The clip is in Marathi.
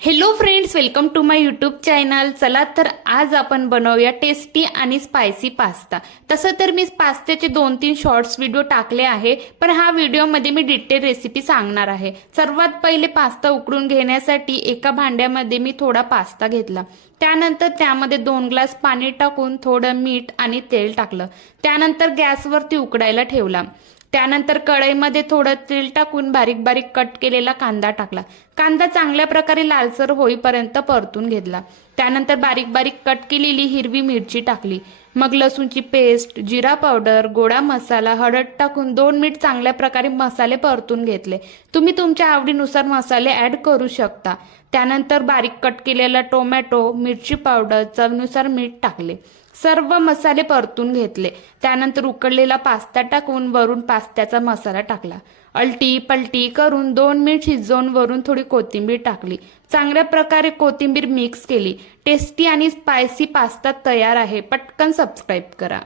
Hello friends welcome to my YouTube channel चला तर आज आपण बनवूया टेस्टी आणि स्पायसी पास्ता तसं तर मी पास्त्याचे दोन तीन शॉर्ट्स व्हिडिओ टाकले आहे पण हा व्हिडिओमध्ये मी डिटेल रेसिपी सांगणार आहे. सर्वात पहिले पास्ता उकडून घेण्यासाठी एका भांड्यामध्ये मी थोडा पास्ता घेतला. त्यानंतर त्यामध्ये दोन ग्लास पाणी टाकून थोडं मीठ आणि तेल टाकलं. त्यानंतर गॅसवरती उकडायला ठेवला. त्यानंतर कढईमध्ये थोडं तेल टाकून बारीक बारीक कट केलेला कांदा टाकला. कांदा चांगल्या प्रकारे लालसर होईपर्यंत परतून घेतला. त्यानंतर बारीक बारीक कट केलेली हिरवी मिरची टाकली. मग लसूणची पेस्ट जिरा पावडर गोडा मसाला हळद टाकून दोन मिनिट चांगल्या प्रकारे मसाले परतून घेतले. तुम्ही तुमच्या आवडीनुसार मसाले ऍड करू शकता. त्यानंतर बारीक कट केलेला टोमॅटो मिरची पावडर चवीनुसार मीठ टाकले. सर्व मसाले परतून घेतले. त्यानंतर उकडलेला पास्ता टाकून वरून पास्त्याचा मसाला टाकला. अलटी पलटी करून दोन मिनिट शिजवून वरून थोडी कोथिंबीर टाकली. चांगल्या प्रकारे कोथिंबीर मिक्स केली. टेस्टी आणि स्पायसी पास्ता तयार आहे. पटकन सबस्क्राईब करा.